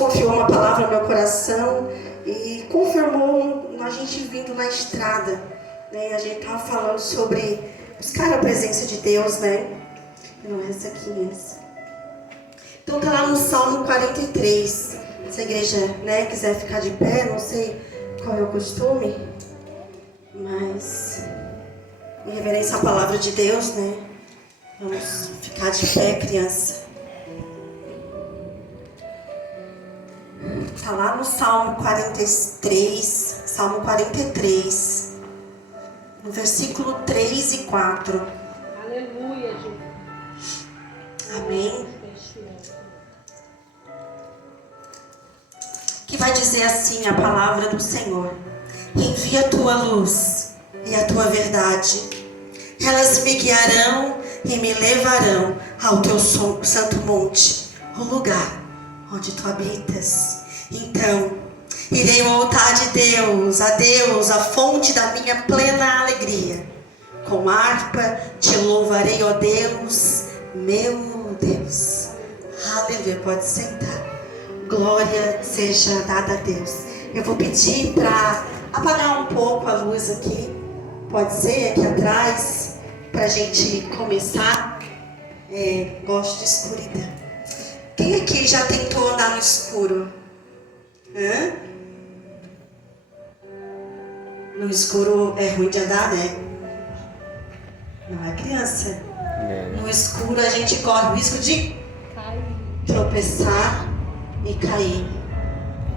confiou uma palavra no meu coração e confirmou a gente vindo na estrada, né? A gente estava falando sobre buscar a presença de Deus, né? Não, essa aqui mesmo. Então tá lá no Salmo 43. Se a igreja, né, quiser ficar de pé, não sei qual é o costume, mas em reverência à palavra de Deus, né? Vamos ficar de pé, criança. Está lá no Salmo 43, no versículo 3 e 4. Aleluia, Jesus. Amém. Que vai dizer assim a palavra do Senhor: envia a tua luz e a tua verdade. Elas me guiarão e me levarão ao teu santo monte, o lugar onde tu habitas. Então, irei ao altar de Deus, a Deus, a fonte da minha plena alegria. Com harpa te louvarei, ó Deus, meu Deus. Aleluia, pode sentar. Glória seja dada a Deus. Eu vou pedir para apagar um pouco a luz aqui. Pode ser aqui atrás, para a gente começar. Gosto de escuridão. Quem aqui já tentou andar no escuro? Hã? No escuro é ruim de andar, né? Não é criança. No escuro a gente corre o risco de tropeçar e cair.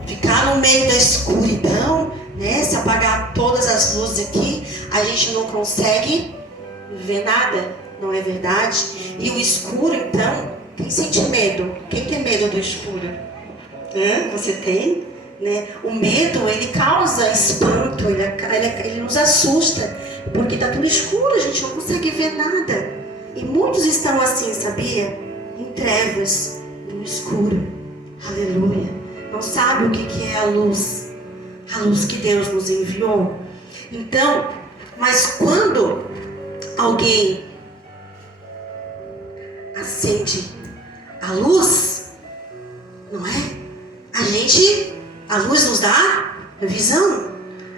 Ficar no meio da escuridão, né? Se apagar todas as luzes aqui, a gente não consegue ver nada, não é verdade? E o escuro, então, quem sente medo? Quem tem medo do escuro? Você tem? Né? O medo, ele causa espanto, ele nos assusta, porque está tudo escuro, a gente não consegue ver nada. E muitos estão assim, sabia? Em trevas, no escuro. Aleluia. Não sabe o que é a luz que Deus nos enviou. Então, mas quando alguém acende a luz, não é? A luz nos dá visão,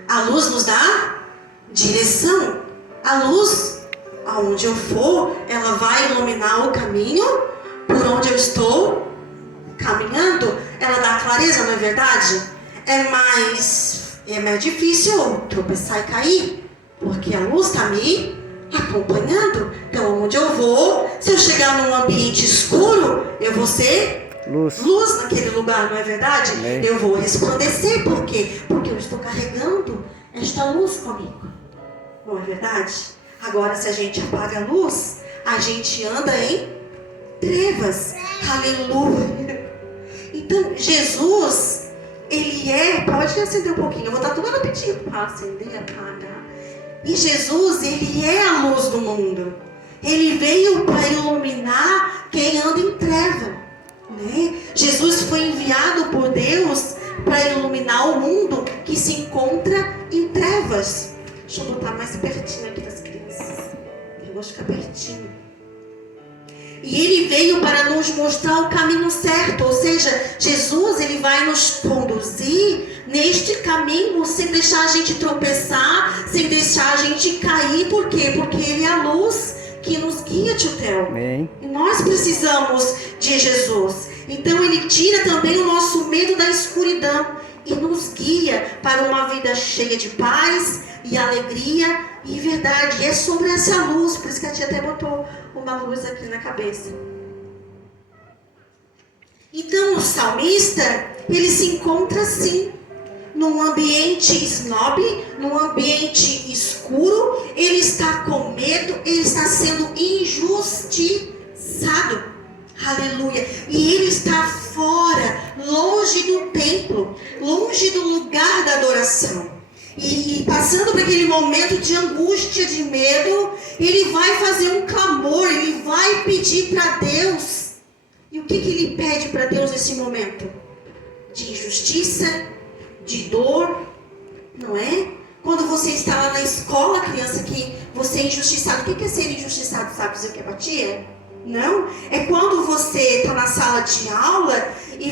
a luz nos dá direção. A luz, aonde eu for, ela vai iluminar o caminho por onde eu estou caminhando. Ela dá clareza, não é verdade? É mais difícil tropeçar e cair, porque a luz está me acompanhando. Então, onde eu vou, se eu chegar num ambiente escuro, eu vou ser luz naquele lugar, não é verdade? Amém. Eu vou resplandecer, por quê? Porque eu estou carregando esta luz comigo, não é verdade? Agora, se a gente apaga a luz, a gente anda em trevas. Aleluia. Então, Jesus, ele pode acender um pouquinho, eu vou estar tudo rapidinho para acender, apagar. E Jesus, ele é a luz do mundo. Ele veio para iluminar quem anda em treva. Né? Jesus foi enviado por Deus para iluminar o mundo que se encontra em trevas. Deixa eu botar mais pertinho aqui das crianças. Eu vou ficar pertinho. E ele veio para nos mostrar o caminho certo. Ou seja, Jesus, ele vai nos conduzir neste caminho sem deixar a gente tropeçar, sem deixar a gente cair. Por quê? Porque ele é a luz que nos guia, tio Theo. Amém. E nós precisamos de Jesus. Então ele tira também o nosso medo da escuridão e nos guia para uma vida cheia de paz e alegria e verdade. E é sobre essa luz, por isso que a tia até botou uma luz aqui na cabeça. Então o salmista, ele se encontra assim, num ambiente snob, num ambiente escuro. Ele está com medo, ele está sendo injustiçado. Aleluia. E ele está fora, longe do templo, longe do lugar da adoração. E passando por aquele momento de angústia, de medo, ele vai fazer um clamor, ele vai pedir para Deus. E o que ele pede para Deus nesse momento? De injustiça, de dor, não é? Quando você está lá na escola, criança, que você é injustiçado. O que é ser injustiçado? Sabe dizer o que é, tia? Não. É quando você está na sala de aula e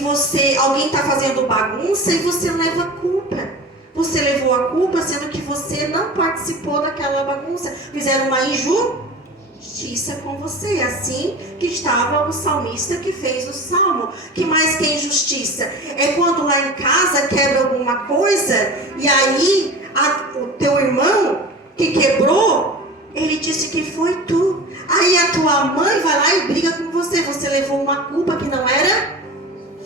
alguém está fazendo bagunça e você leva a culpa. Você levou a culpa sendo que você não participou daquela bagunça. Fizeram uma injustiça com você. Assim que estava o salmista que fez o salmo. Que mais que injustiça? É quando lá em casa quebra alguma coisa e aí o teu irmão que quebrou, ele disse que foi tu. Aí a tua mãe vai lá e briga com você. Você levou uma culpa que não era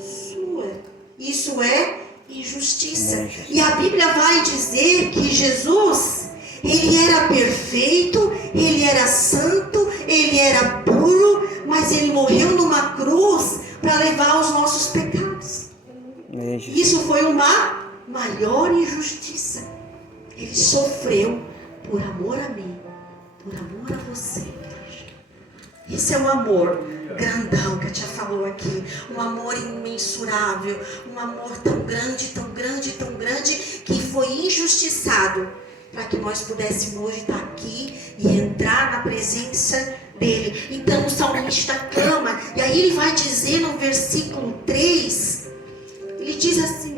sua. Isso é injustiça. E a Bíblia vai dizer que Jesus, ele era perfeito, ele era santo, ele era puro, mas ele morreu numa cruz para levar os nossos pecados. Isso foi uma maior injustiça. Ele sofreu por amor a mim, por amor a você. Esse é o amor grandão que a tia falou aqui. Um amor imensurável. Um amor tão grande, tão grande, tão grande, que foi injustiçado para que nós pudéssemos hoje estar aqui e entrar na presença dele. Então o salmista clama. E aí ele vai dizer no versículo 3, ele diz assim,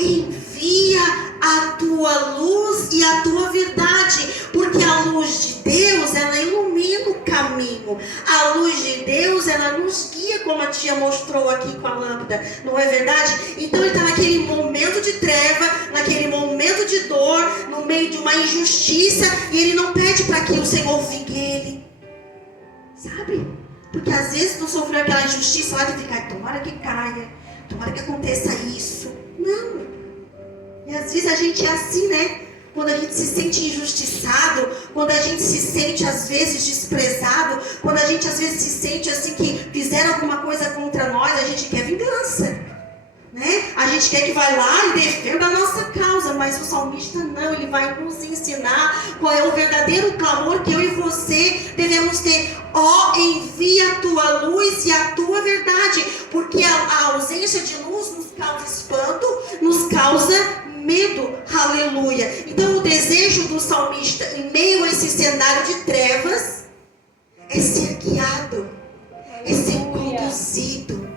envia a tua luz e a tua verdade, porque a luz de Deus, ela ilumina o caminho. A luz de Deus, ela nos guia, como a tia mostrou aqui com a lâmpada, não é verdade? Então ele está naquele momento de treva, naquele momento de dor, no meio de uma injustiça, e ele não pede para que o Senhor vingue ele, sabe? Porque às vezes não sofreu aquela injustiça lá de ficar, tomara que caia, tomara que aconteça isso. Não. E às vezes a gente é assim, né? Quando a gente se sente injustiçado, quando a gente se sente às vezes desprezado, quando a gente às vezes se sente assim que fizeram alguma coisa contra nós, a gente quer vingança, né? A gente quer que vai lá e defenda a nossa causa, mas o salmista não, ele vai nos ensinar qual é o verdadeiro clamor que eu e você devemos ter. Envia a tua luz e a tua verdade, porque a ausência de luz nos causa espanto, nos causa medo, aleluia. Então o desejo do salmista em meio a esse cenário de trevas é ser guiado, é ser conduzido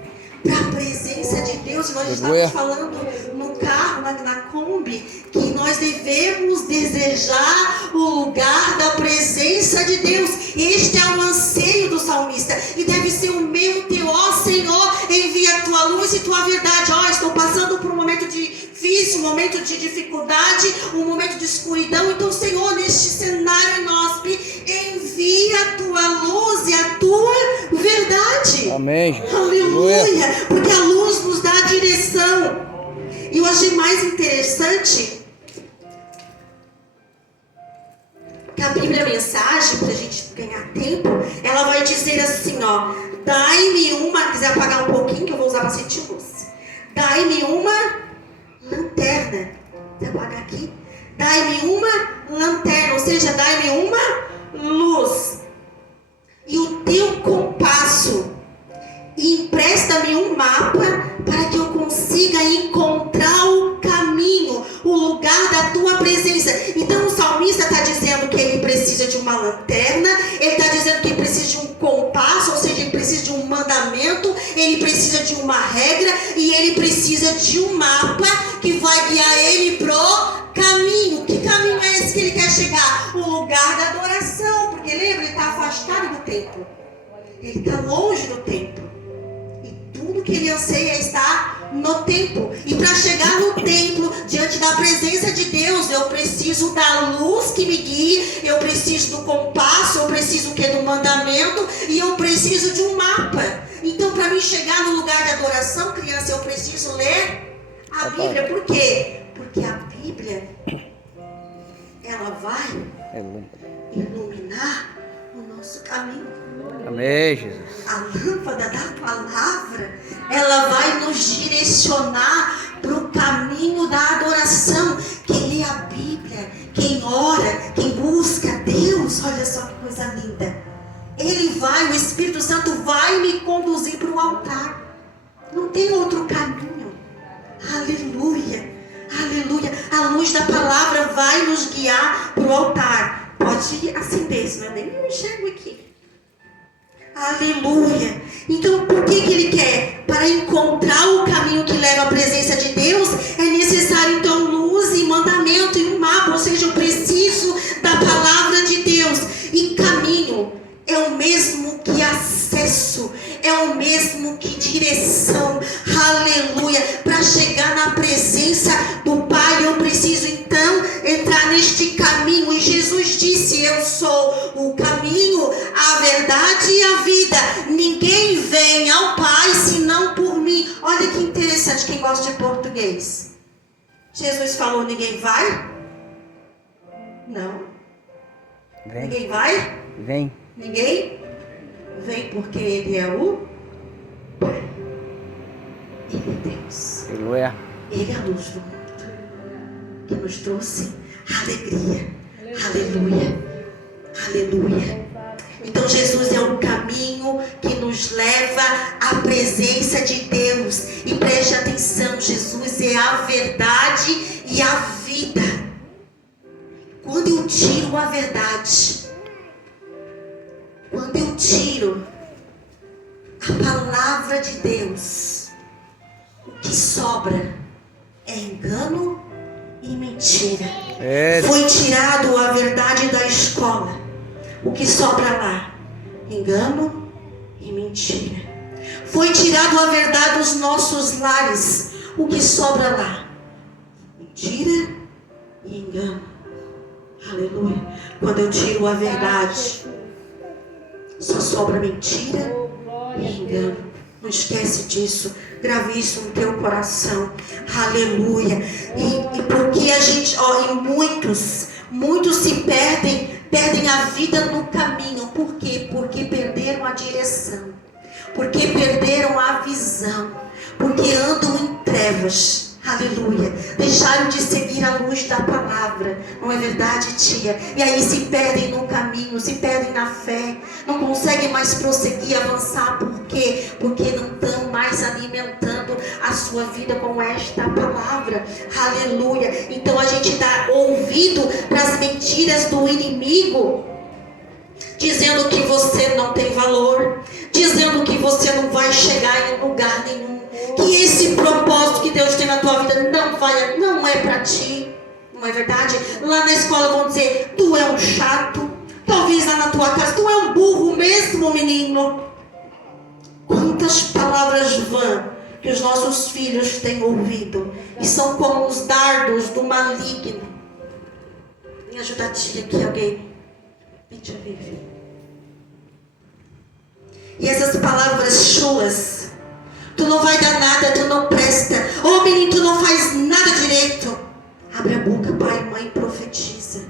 para a presença de Deus. E nós estávamos falando no carro, na Kombi, que nós devemos desejar o lugar da presença de Deus. Este é o anseio do salmista e deve ser o meu, teu. Senhor, envia a tua luz e tua verdade. Estou passando por um momento difícil, um momento de dificuldade, um momento de escuridão. Então, Senhor, neste cenário inóspito, envia a tua luz e a tua verdade. Amém. Aleluia. Porque a luz nos dá a direção. E eu achei mais interessante que a Bíblia Mensagem, para a gente ganhar tempo, ela vai dizer assim, dai-me uma, quiser apagar um pouquinho que eu vou usar bastante luz. Dai-me uma lanterna. Vou apagar aqui. Dai-me uma lanterna, ou seja, dai-me uma luz. E o teu compasso. E empresta-me um mapa para que eu consiga encontrar o caminho, o lugar da tua presença. Então o salmista está dizendo que ele precisa de uma lanterna, ele está dizendo que ele precisa de um compasso, ou seja, ele precisa de um mandamento, ele precisa de uma regra e ele precisa de um mapa que vai guiar ele pro caminho. Que caminho é esse que ele quer chegar? O lugar da adoração, porque lembra, ele está afastado do templo, ele está longe do templo. Tudo que ele anseia é estar no templo. E para chegar no templo, diante da presença de Deus, eu preciso da luz que me guie, eu preciso do compasso, eu preciso do mandamento e eu preciso de um mapa. Então, para mim chegar no lugar da adoração, criança, eu preciso ler a Bíblia. Por quê? Porque a Bíblia, ela vai iluminar o nosso caminho. Amém, Jesus. A lâmpada da palavra, ela vai nos direcionar para o caminho da adoração. Quem lê a Bíblia, quem ora, quem busca Deus, olha só que coisa linda. O Espírito Santo vai me conduzir para o altar. Não tem outro caminho. Aleluia, aleluia. A luz da palavra vai nos guiar para o altar. Pode acender, se senão eu nem enxergo aqui. Aleluia. Então, por que ele quer? Para encontrar o caminho que leva à presença de Deus, é necessário, então, luz e mandamento e um mapa. Ou seja, eu preciso da palavra de Deus. E caminho é o mesmo que acesso, é o mesmo que direção. Aleluia. Para chegar na presença do Pai, eu preciso, então, entrar neste caminho. E Jesus disse: eu sou o caminho, a verdade e a vida. Ninguém vem ao Pai senão por mim. Olha que interessante, quem gosta de português. Jesus falou: ninguém vai? Não. Vem. Ninguém vai? Vem. Ninguém vem porque Ele é o Pai. Ele é Deus. Aleluia. Ele é a luz do mundo, que nos trouxe alegria. Aleluia. Aleluia. Então Jesus é o caminho que nos leva à presença de Deus. E preste atenção, Jesus é a verdade e a vida. Quando eu tiro a verdade, quando eu tiro a palavra de Deus, o que sobra é engano e mentira. Foi tirado a verdade da escola. O que sobra lá? Engano e mentira. Foi tirado a verdade dos nossos lares. O que sobra lá? Mentira e engano. Aleluia. Quando eu tiro a verdade, só sobra mentira e engano. Não esquece disso. Grave isso no teu coração. Aleluia. E porque a gente, e muitos se perdem a vida no caminho. Por quê? Porque perderam a direção. Porque perderam a visão. Porque andam em trevas. Aleluia. Deixaram de seguir a luz da palavra. Não é verdade, tia? E aí se perdem no caminho, se perdem na fé. Não conseguem mais prosseguir, avançar. Por quê? Porque não estão mais alimentando a sua vida com esta palavra. Aleluia. Então a gente dá ouvido para as mentiras do inimigo, dizendo que você não tem valor, dizendo que você não vai chegar em lugar nenhum, que esse propósito que Deus tem na tua vida não é para ti. Não é verdade? Lá na escola vão dizer: tu é um chato. Talvez lá na tua casa: tu é um burro mesmo, menino. Quantas palavras vãs que os nossos filhos têm ouvido, e são como os dardos do maligno. Me ajuda a tia aqui, alguém. Pede a Vivi. E essas palavras chulas: tu não vai dar nada, tu não presta. Ô menino, tu não faz nada direito. Abre a boca, pai e mãe, profetiza.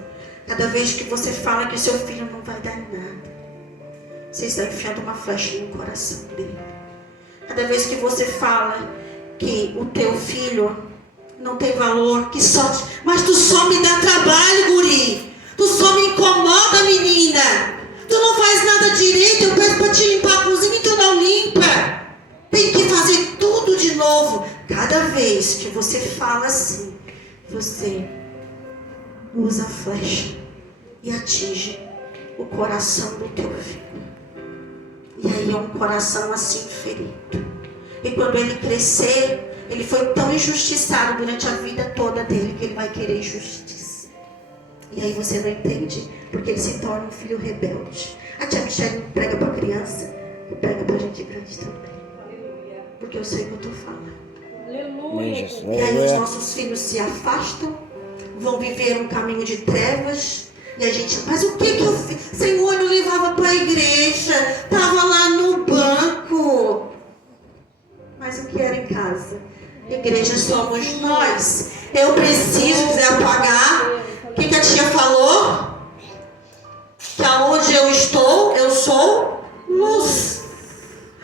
Cada vez que você fala que o seu filho não vai dar nada, você está enfiando uma flecha no coração dele. Cada vez que você fala que o teu filho não tem valor, mas tu só me dá trabalho, guri. Tu só me incomoda, menina. Tu não faz nada direito, eu peço para te limpar a cozinha e tu não limpa. Tem que fazer tudo de novo. Cada vez que você fala assim, você usa a flecha e atinge o coração do teu filho. E aí é um coração assim ferido. E quando ele crescer, ele foi tão injustiçado durante a vida toda dele que ele vai querer justiça. E aí você não entende, porque ele se torna um filho rebelde. A tia Michelle prega para criança e prega para gente grande também. Porque eu sei o que eu estou falando. Aleluia. E aí os nossos filhos se afastam, vão viver um caminho de trevas. E a gente: mas o que eu fiz? Senhor, eu levava para a igreja, estava lá no banco. Mas o que era em casa? Igreja somos nós. Eu preciso apagar. O que a tia falou? Que aonde eu estou, eu sou luz.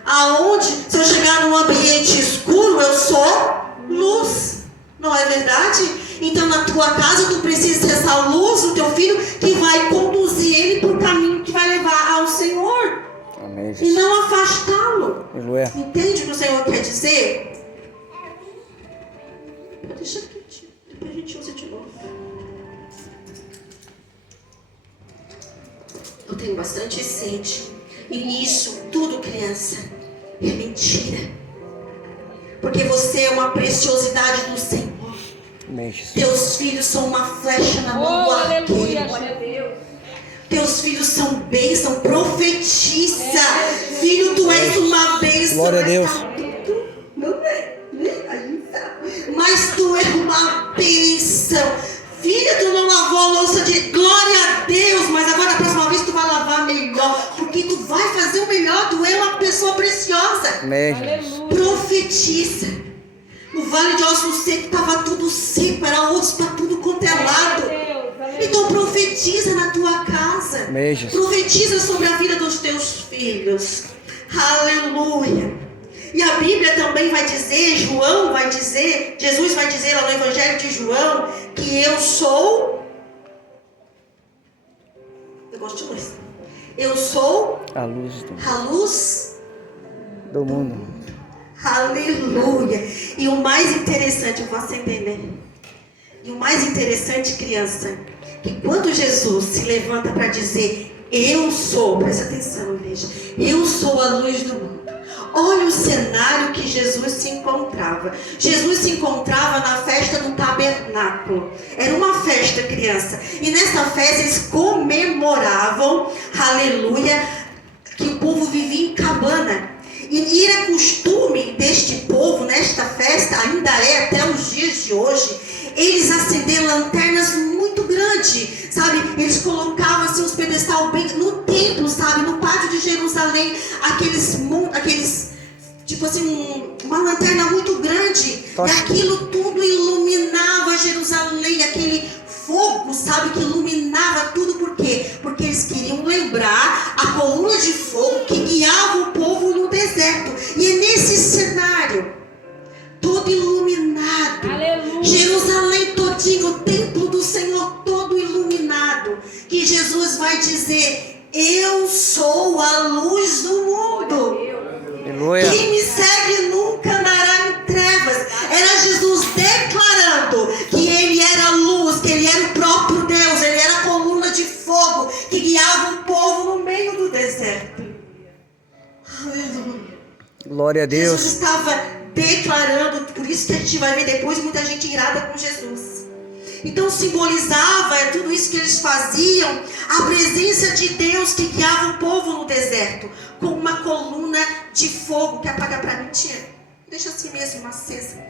Aonde, se eu chegar num ambiente escuro, eu sou luz. Não é verdade? Então na tua casa tu precisa ser essa luz do teu filho, que vai conduzir ele para o caminho que vai levar ao Senhor. Amém. E não afastá-lo. Aleluia. Entende o que o Senhor quer dizer? Deixa aqui, tio. Depois a gente usa de novo. Eu tenho bastante sede. E isso tudo, criança, é mentira. Porque você é uma preciosidade do Senhor. Teus filhos são uma flecha na mão do arqueiro. Teus filhos são bênção, profetiza. Filho, tu és uma bênção. Glória a Deus. Não é, mas tu és uma bênção. Filha, tu não lavou a louça de glória a Deus, mas agora a próxima vez tu vai lavar melhor, porque tu vai fazer o melhor, tu é uma pessoa preciosa. Amém. Profetiza. No vale de ossos secos estava tudo seco, era osso para tudo quanto é lado. Então profetiza na tua casa. Amém. Profetiza sobre a vida dos teus filhos. Aleluia. E a Bíblia também vai dizer, João vai dizer, Jesus vai dizer lá no Evangelho de João, que eu sou... Eu gosto de luz. Eu sou a luz do mundo. Aleluia. E o mais interessante, eu vou acender, né? E o mais interessante, criança, que quando Jesus se levanta para dizer, eu sou, presta atenção, igreja, eu sou a luz do mundo. Olha o cenário que Jesus se encontrava. Jesus se encontrava na festa do tabernáculo. Era uma festa, criança. E nessa festa eles comemoravam, aleluia, que o povo vivia em cabana. E era costume deste povo, nesta festa, ainda é até os dias de hoje, eles acenderam lanternas muito grandes, sabe? Eles colocavam assim os pedestal bem no templo, sabe? No pátio de Jerusalém, aqueles tipo assim, uma lanterna muito grande. E aquilo tudo iluminava Jerusalém, aquele fogo, sabe? Que iluminava tudo. Por quê? Porque eles queriam lembrar a coluna de fogo que guiava o povo no deserto. E é nesse cenário, todo iluminado, Aleluia. Jerusalém todinho, o templo do Senhor todo iluminado, que Jesus vai dizer, eu sou a luz do mundo. Aleluia. Quem me segue nunca andará em trevas. Era Jesus declarando que ele era a luz, que ele era o próprio Deus, ele era a coluna de fogo que guiava o povo no meio do deserto. Aleluia. Glória a Deus. Jesus estava declarando, por isso que a gente vai ver depois muita gente irada com Jesus. Então simbolizava tudo isso que eles faziam, a presença de Deus que guiava o povo no deserto, com uma coluna de fogo que apaga para mentira. Deixa assim mesmo, acesa.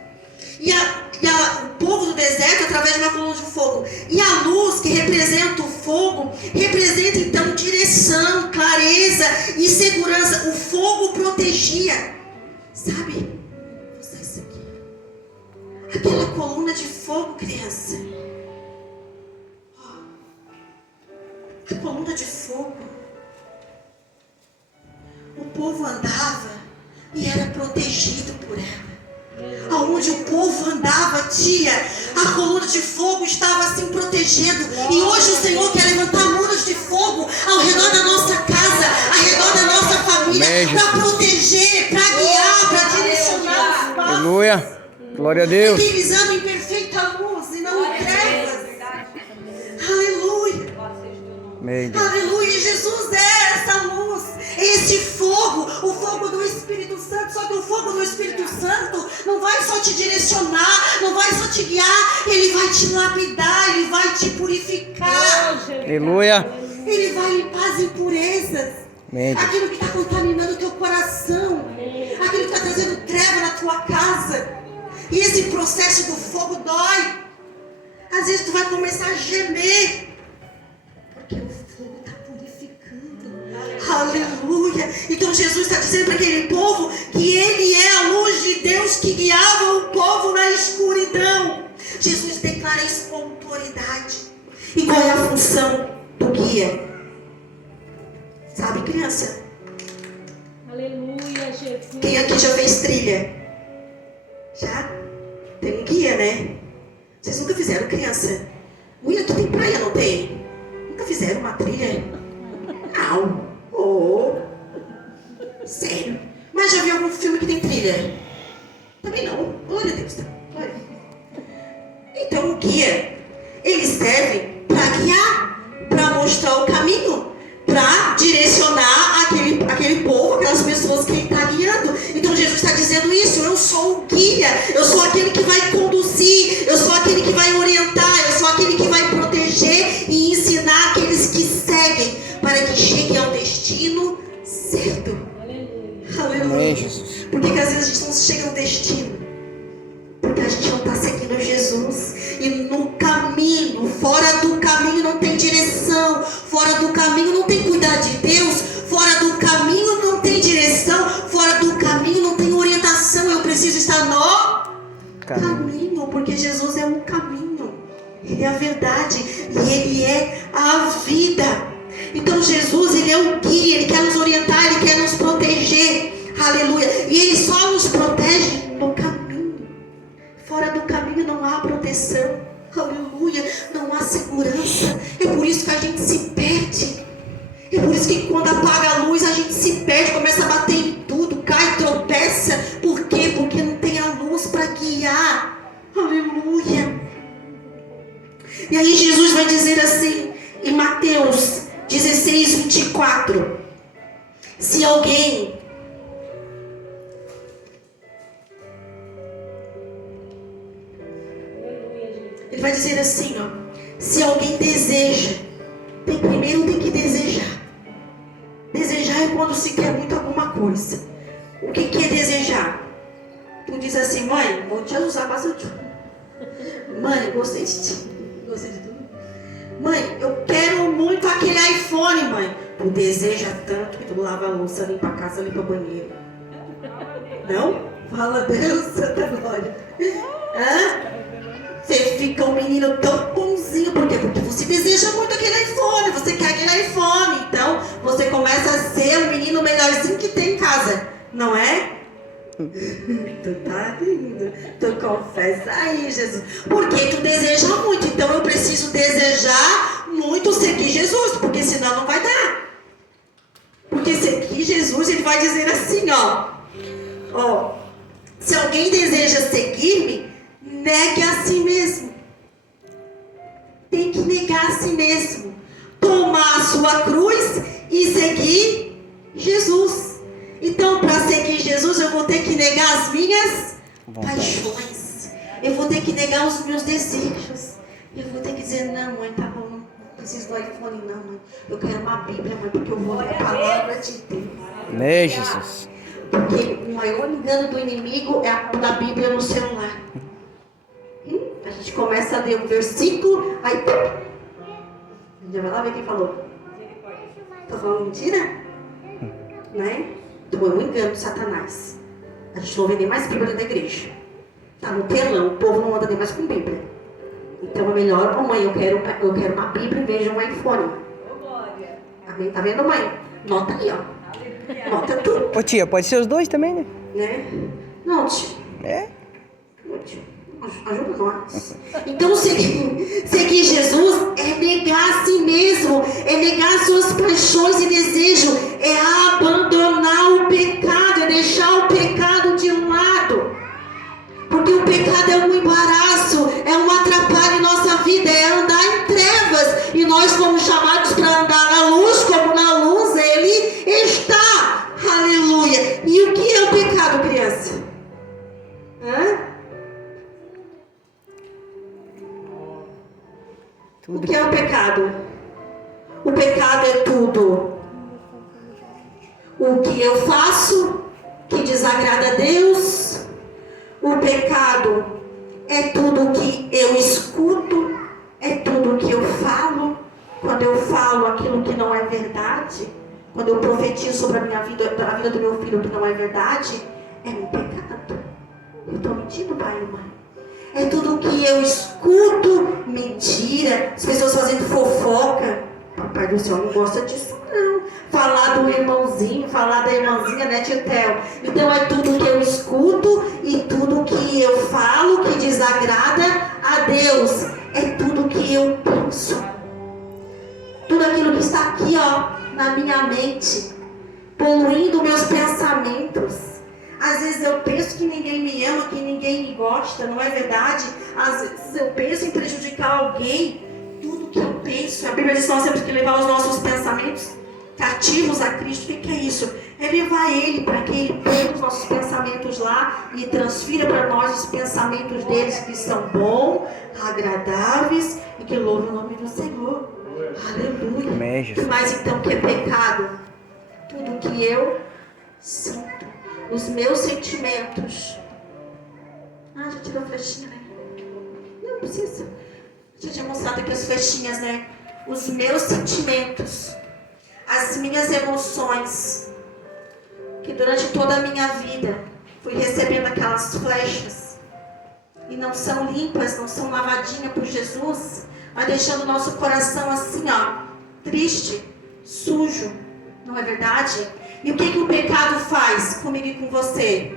O povo do deserto através de uma coluna de fogo. E a luz que representa o fogo, representa então direção, clareza e segurança. O fogo protegia. Sabe? Isso aqui. Aquela coluna de fogo, criança. A coluna de fogo. O povo andava e era protegido por ela. Aonde o povo andava, tia, a coluna de fogo estava assim protegendo. E hoje o Senhor quer levantar muros de fogo ao redor da nossa casa, ao redor da nossa família, para proteger, para guiar, para direcionar os passos. Aleluia. Glória a Deus. Que eles andam em perfeita luz e não em trevas. Aleluia. Amém. Aleluia. Jesus é essa luz, esse fogo, o fogo do Espírito Santo. Só que o fogo do Espírito Santo não vai só te direcionar, não vai só te guiar, ele vai te lapidar, ele vai te purificar. Aleluia. Ele vai limpar as impurezas. Amém. Aquilo que está contaminando o teu coração, aquilo que está trazendo treva na tua casa. E esse processo do fogo dói. Às vezes tu vai começar a gemer, porque o fogo está purificando. Aleluia. Então Jesus está dizendo para aquele povo que ele é a luz de Deus que guiava o povo na escuridão. Jesus declara isso com autoridade. E qual é a função do guia? Sabe, criança? Aleluia, Jesus. Quem aqui já fez trilha? Já? Tem um guia, né? Vocês nunca fizeram, criança? Ui, aqui tem praia, não tem? Nunca fizeram uma trilha? Não. Oh. Sério. Mas já viu algum filme que tem trilha? Também não. Glória a Deus. Glória. Então o guia, ele serve para guiar, para mostrar o caminho, para eu sou aquele que vai conduzir, eu sou aquele que vai orientar, eu sou aquele que vai proteger e ensinar aqueles que seguem para que cheguem ao destino certo. Amém, Aleluia. Jesus. Por que às vezes a gente não chega ao destino? Porque a gente não está seguindo Jesus. E no caminho, fora do caminho não tem direção. Fora do caminho não tem cuidar de Deus. Fora do caminho não tem direção. Fora do caminho não tem orientação. Eu preciso estar no caminho. Porque Jesus é um caminho. Ele é a verdade. E Ele é a vida. Então Jesus, Ele é o guia. Ele quer nos orientar, Ele quer nos proteger. Aleluia. E Ele só nos protege no caminho. Fora do caminho não há proteção. Aleluia. Não há segurança. É por isso que a gente se perde. É por isso que quando apaga a luz a gente se perde, começa a bater em tudo, cai, tropeça. Por quê? Porque não tem a luz para guiar. Aleluia. E aí Jesus vai dizer assim em Mateus 16, 24. Se alguém Ele vai dizer assim, ó. Se alguém deseja, primeiro tem que desejar. Desejar é quando se quer muito alguma coisa. O que é desejar? Tu diz assim, mãe, vou te usar bastante. Mãe, gostei de ti. Gostei de tudo. Mãe, eu quero muito aquele iPhone, mãe. Tu deseja tanto que tu lava a louça, limpa a casa, limpa o banheiro. Não? Fala Deus, Santa Glória. Hã? Você fica um menino tão bonzinho. Por quê? Porque você deseja muito aquele iPhone. Você quer aquele iPhone. Então, você começa a ser o menino melhorzinho que tem em casa. Não é? Tu tá rindo. Tu confessa aí, Jesus. Porque tu deseja muito. Então, eu preciso desejar muito seguir Jesus. Porque senão não vai dar. Porque seguir Jesus, Ele vai dizer assim, ó. Se alguém deseja seguir-me, negue a si mesmo. Tem que negar a si mesmo. Tomar a sua cruz e seguir Jesus. Então, para seguir Jesus, eu vou ter que negar as minhas paixões. Eu vou ter que negar os meus desejos. Eu vou ter que dizer, não, mãe, tá bom, não preciso do iPhone, não, mãe. Eu quero uma Bíblia, mãe, porque eu vou ler a palavra de Deus. Amém, Jesus. Porque o maior engano do inimigo é a da Bíblia no celular. A gente começa a ler um versículo, aí a gente vai lá ver quem falou. Tô falando mentira? Né? Então é um engano de Satanás. A gente não vê nem mais Bíblia da igreja. Tá no telão, o povo não anda nem mais com Bíblia. Então é melhor, mãe, eu quero uma Bíblia em vez de um iPhone. Amém? Tá vendo, mãe? Nota aí, ó. Nota tudo. Ô tia, pode ser os dois também, né? Não, tio. É? Não, tio. Ajuda nós. Então, seguir Jesus é negar a si mesmo, é negar suas paixões e desejos, é abandonar o pecado, é deixar o pecado de lado. Porque o pecado é um embaraço, é um atrapalho em nossa vida, é andar em trevas. E nós fomos chamados para andar na luz, como na luz Ele está. Aleluia. E o que é o pecado, criança? O que é o pecado? O pecado é tudo o que eu faço que desagrada a Deus. O pecado é tudo o que eu escuto, é tudo o que eu falo. Quando eu falo aquilo que não é verdade, quando eu profetizo sobre a minha vida, a vida do meu filho que não é verdade, é um pecado. Eu estou mentindo, pai e mãe. É tudo que eu escuto, mentira, as pessoas fazendo fofoca. Papai do céu não gosta disso, não. Falar do irmãozinho, falar da irmãzinha, né, tio Theo? Então é tudo que eu escuto e tudo que eu falo que desagrada a Deus. É tudo que eu penso. Tudo aquilo que está aqui, ó, na minha mente, poluindo meus pensamentos. Às vezes eu penso que ninguém me ama, que ninguém me gosta, não é verdade? Às vezes eu penso em prejudicar alguém. Tudo que eu penso, a Bíblia diz que nós temos que levar os nossos pensamentos cativos a Cristo. O que é isso? É levar Ele para que Ele pegue os nossos pensamentos lá e transfira para nós os pensamentos deles que são bons, agradáveis e que louvam o nome do Senhor. Aleluia. Amém, O que Jesus. mais então que é pecado? Tudo que eu sinto, os meus sentimentos. Ah, já tirou a flechinha, né? Não precisa. Já tinha mostrado aqui as flechinhas, né? Os meus sentimentos, as minhas emoções, que durante toda a minha vida fui recebendo aquelas flechas e não são limpas, não são lavadinhas por Jesus, mas deixando o nosso coração assim, ó, triste, sujo, não é verdade? E o que o pecado faz comigo e com você?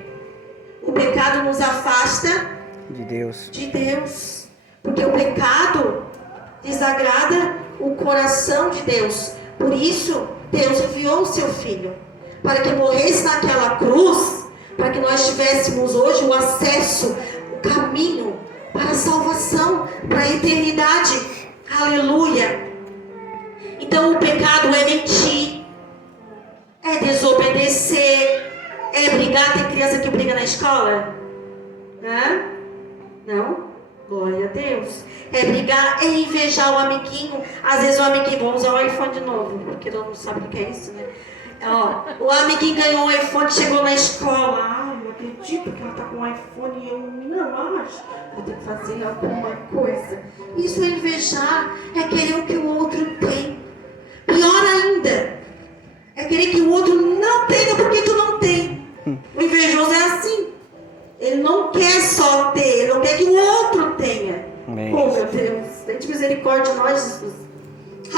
O pecado nos afasta De Deus. de Deus, porque o pecado desagrada o coração de Deus. Por isso, Deus enviou o seu Filho para que morresse naquela cruz, para que nós tivéssemos hoje o acesso, o caminho para a salvação, para a eternidade. Aleluia! Então o pecado é mentir, é desobedecer, é brigar. Tem criança que briga na escola? Hã? Não? Glória a Deus. É brigar, é invejar o amiguinho. Às vezes o amiguinho, vamos usar o iPhone de novo, porque todo mundo sabe o que é isso, né? Ó, o amiguinho ganhou um iPhone, chegou na escola. Ai, eu acredito que ela tá com um iPhone e eu não acho. Vou ter que fazer alguma coisa. Isso é invejar, é querer o que o outro tem. Pior ainda, é querer que o outro não tenha porque tu não tem. O invejoso é assim. Ele não quer só ter, ele não quer que o outro tenha. Amém. Oh, meu Deus, tem de misericórdia de nós, Jesus.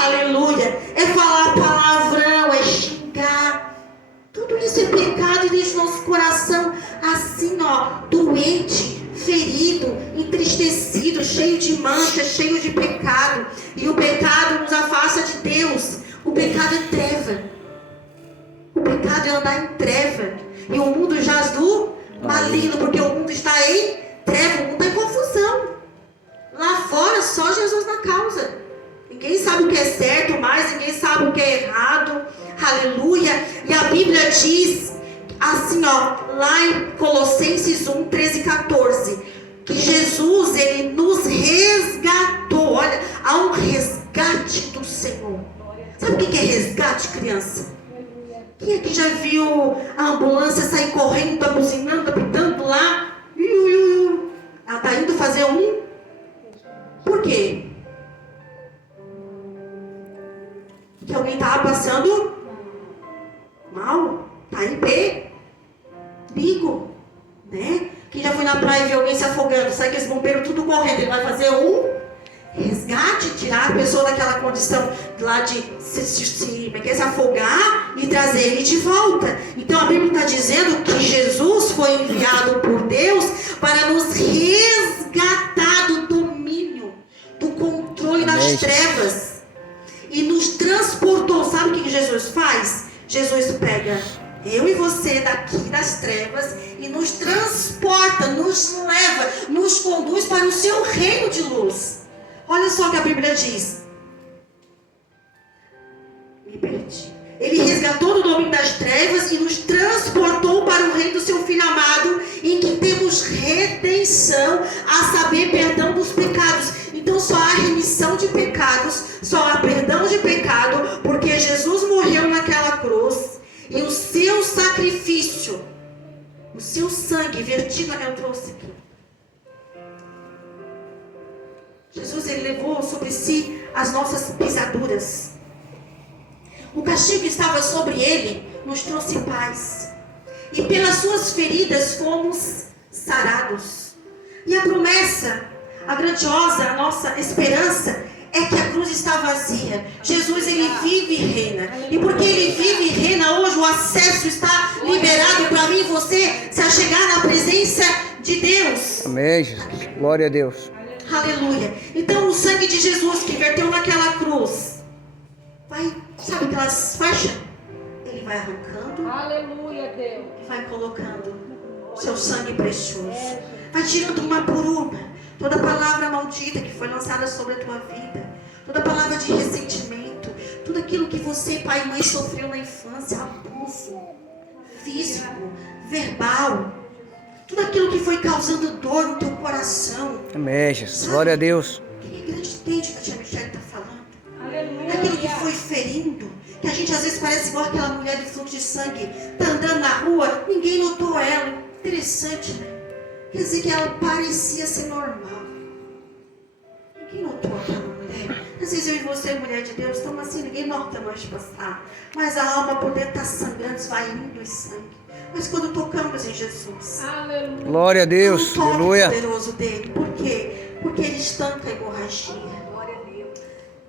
Aleluia. É falar palavrão, é xingar. Tudo isso é pecado e deixa o nosso coração assim, ó, doente, ferido, entristecido, cheio de mancha, cheio de pecado. E o pecado nos afasta de Deus. O pecado é treva. O pecado é andar em treva. E o mundo jaz do maligno, porque o mundo está em treva, o mundo está em confusão. Lá fora, só Jesus na causa. Ninguém sabe o que é certo mais, ninguém sabe o que é errado. Aleluia. E a Bíblia diz assim, ó, lá em Colossenses 1, 13 e 14, que Jesus, ele nos resgatou. Olha, há um resgate do Senhor. Sabe o que é resgate, criança? Quem aqui já viu a ambulância sair correndo, tá buzinando, apitando lá? Ela tá indo fazer um? Por quê? Que alguém tava passando mal? Tá em perigo, né? Quem já foi na praia e viu alguém se afogando, sai que esse bombeiro tudo correndo, ele vai fazer um resgate, tirar a pessoa daquela condição lá de se afogar e trazer ele de volta. Então a Bíblia está dizendo que Jesus foi enviado por Deus para nos resgatar do domínio, do controle das trevas e nos transportou. Sabe o que Jesus faz? Jesus pega eu e você daqui das trevas e nos transporta, nos leva, nos conduz para o seu reino de luz. Olha só o que a Bíblia diz. Me perdi. Ele resgatou do domínio das trevas e nos transportou para o reino do seu Filho amado, em que temos redenção, a saber, perdão dos pecados. Então só há remissão de pecados, só há perdão de pecado, porque Jesus morreu naquela cruz e o seu sacrifício, o seu sangue vertido, eu trouxe aqui. Jesus, ele levou sobre si as nossas pisaduras. O castigo que estava sobre ele nos trouxe paz. E pelas suas feridas fomos sarados. E a promessa, a grandiosa, a nossa esperança é que a cruz está vazia. Jesus, ele vive e reina. E porque ele vive e reina, hoje o acesso está liberado para mim e você se achegar na presença de Deus. Amém, Jesus. Glória a Deus. Aleluia. Então o sangue de Jesus que verteu naquela cruz, vai, sabe aquelas faixas? Ele vai arrancando. Aleluia, Deus. E vai colocando seu sangue precioso. Vai tirando uma por uma toda palavra maldita que foi lançada sobre a tua vida, toda palavra de ressentimento, tudo aquilo que você, pai e mãe, sofreu na infância, abuso. físico, verbal, tudo aquilo que foi causando dor no teu coração. Amém, Jesus. Glória a Deus. Quem é grande entende o que a tia Michelle está falando? Aleluia. Aquilo que foi ferindo, que a gente às vezes parece igual aquela mulher de fluxo de sangue, está andando na rua, ninguém notou ela. Interessante, né? Quer dizer que ela parecia ser normal. Ninguém notou aquela mulher. Às vezes eu e você, mulher de Deus, estamos assim, ninguém nota nós passar. Mas a alma por dentro está sangrando, esvaindo em sangue. Mas quando tocamos em Jesus, Aleluia. Glória a Deus. o toque Aleluia. poderoso dele. Por quê? Porque ele estanca a hemorragia. Glória a Deus.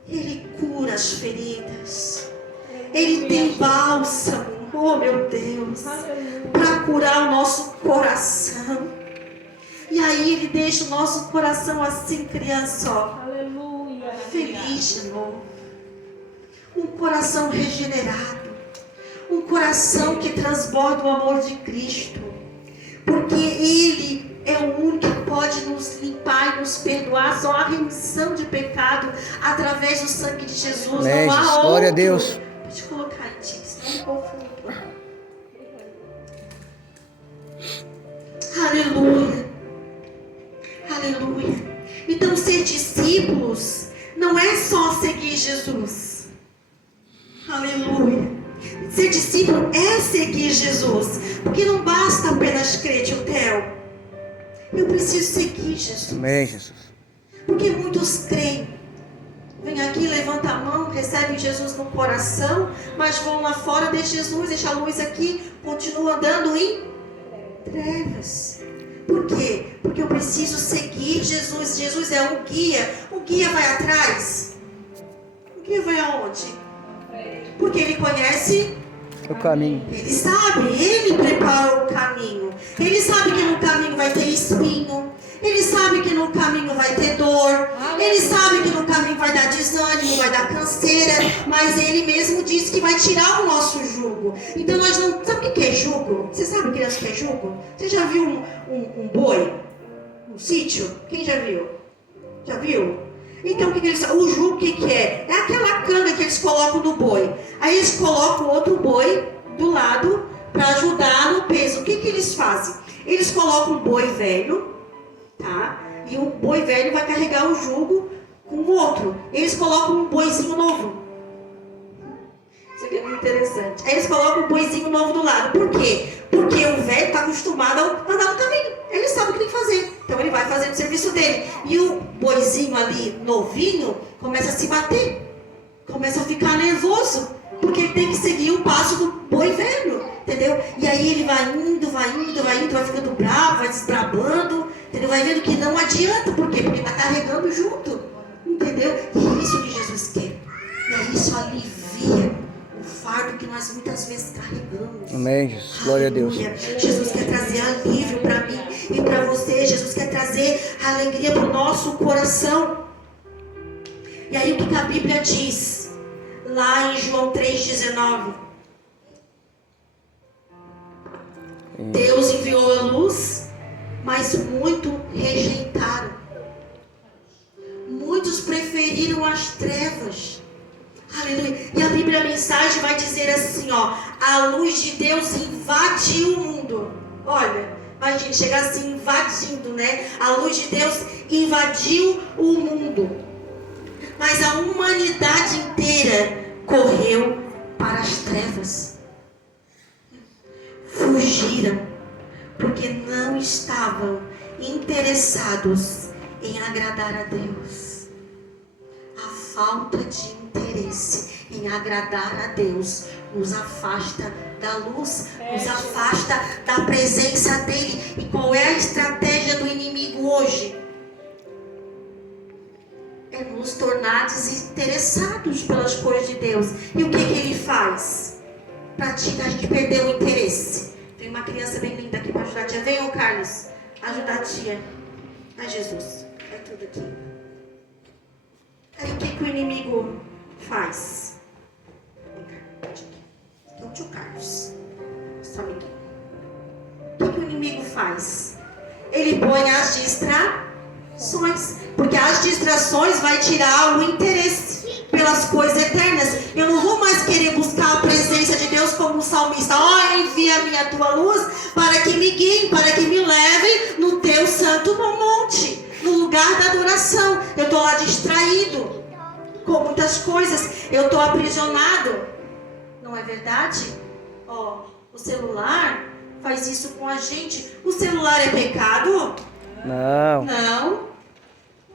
Ele cura as feridas. Ele tem bálsamo, oh meu Deus, Aleluia. para curar o nosso coração. E aí ele deixa o nosso coração assim, criança, ó, Aleluia. feliz de novo. Um coração regenerado. Um coração que transborda o amor de Cristo. Porque Ele é o único que pode nos limpar e nos perdoar. Só há remissão de pecado através do sangue de Jesus. Amém, Não há Jesus. outro. Glória a Deus. Pode colocar em ti, senão eu confundo. Aleluia. Aleluia. Então ser discípulos não é só seguir Jesus. Aleluia. Ser discípulo é seguir Jesus. Porque não basta apenas crer, tio Theo. Eu preciso seguir Jesus. Amém, Jesus. Porque muitos creem. Vem aqui, levanta a mão, recebe Jesus no coração, mas vão lá fora, deixa Jesus, deixa a luz aqui, continua andando em trevas. Por quê? Porque eu preciso seguir Jesus. Jesus é um guia. O guia vai atrás. O guia vai aonde? Porque ele conhece, O caminho. ele sabe, ele prepara o caminho. Ele sabe que no caminho vai ter espinho. Ele sabe que no caminho vai ter dor. Ele sabe que no caminho vai dar desânimo, vai dar canseira. Mas ele mesmo disse que vai tirar o nosso jugo. Então nós não... Sabe o que é jugo? Você sabe, criança, o que é jugo? Você já viu um boi? Um sítio? Quem já viu? Já viu? Então o que eles fazem? O jugo o que é? É aquela canga que eles colocam no boi. Aí eles colocam outro boi do lado para ajudar no peso. O que eles fazem? Eles colocam um boi velho, tá? E o boi velho vai carregar o jugo com o outro. Eles colocam um boizinho novo. Isso aqui é muito interessante. Aí eles colocam um boizinho novo do lado. Por quê? Porque o velho está acostumado a andar no caminho. Ele sabe o que tem que fazer. Então ele vai fazendo o serviço dele. E o boizinho ali, novinho, começa a se bater. Começa a ficar nervoso. Porque ele tem que seguir o passo do boi velho. Entendeu? E aí ele vai indo, vai ficando bravo, vai desbrabando. Entendeu? Vai vendo que não adianta. Por quê? Porque está carregando junto. Entendeu? E é isso que Jesus quer. E aí isso alivia o fardo que nós muitas vezes carregamos. Amém, Jesus. Glória a Deus. Jesus quer trazer alívio para mim e para você. Jesus quer trazer alegria para o nosso coração. E aí o que a Bíblia diz? Lá em João 3,19. Deus enviou a luz, mas muitos rejeitaram. Muitos preferiram as trevas. Aleluia. E a Bíblia, a mensagem vai dizer assim, ó: a luz de Deus invadiu o mundo. Olha, vai chegar assim invadindo, né? A luz de Deus invadiu o mundo. Mas a humanidade inteira correu para as trevas. Fugiram, porque não estavam interessados em agradar a Deus. A falta de interesse em agradar a Deus nos afasta da luz, nos afasta da presença dele. E qual é a estratégia do inimigo hoje? É nos tornar desinteressados pelas coisas de Deus. E o que ele faz? Para a gente perder o interesse. Tem uma criança bem linda aqui para ajudar a tia. Vem, ô Carlos, ajudar a tia. Ai, Jesus, é tudo aqui. Aí o que o inimigo faz? Aqui é o tio Carlos, nosso amiguinho. O que o inimigo faz? Ele põe as distrações. Porque as distrações vai tirar o interesse pelas coisas eternas. Eu não vou mais querer buscar a presença de Deus como um salmista, ó, envia-me a tua luz para que me guiem, para que me levem no teu santo monte, no lugar da adoração. Eu estou lá distraído com muitas coisas, eu estou aprisionado. Não é verdade? Ó, o celular faz isso com a gente. O celular é pecado? Não. Não.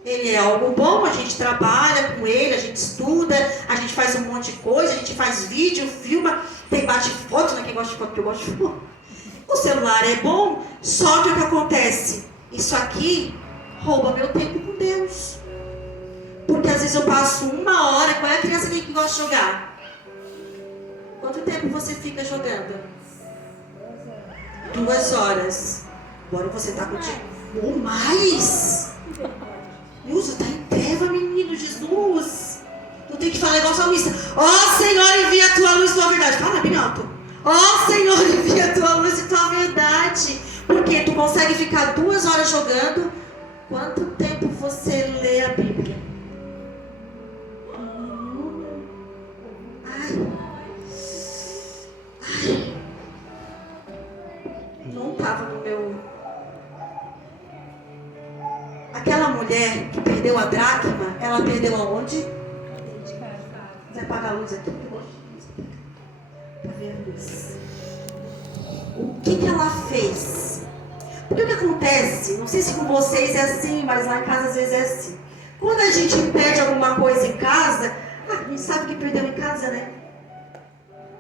Ele é algo bom, a gente trabalha com ele, a gente estuda, a gente faz um monte de coisa, a gente faz vídeo, filma, tem bate-foto, né? Quem gosta de foto, que eu gosto de foto. O celular é bom, só que o que acontece? Isso aqui rouba meu tempo com Deus. Porque às vezes eu passo 1 hora, qual é a criança que gosta de jogar? Quanto tempo você fica jogando? 2 horas. Agora você está contigo. Ou mais! Deus, está em treva, menino, Jesus. Tu tem que falar igual salmista. Ó Senhor, envia a tua luz e tua verdade. Fala bem alto. Ó Senhor, envia a tua luz e tua verdade. Porque tu consegue ficar 2 horas jogando. Quanto tempo você lê a Bíblia? Ai. Não estava no meu... Aquela mulher que perdeu a dracma, ela perdeu aonde? Vai apagar a luz aqui. Tá vendo isso? O que ela fez? Porque o que acontece? Não sei se com vocês é assim, mas lá em casa às vezes é assim. Quando a gente perde alguma coisa em casa, a gente sabe que perdeu em casa, né?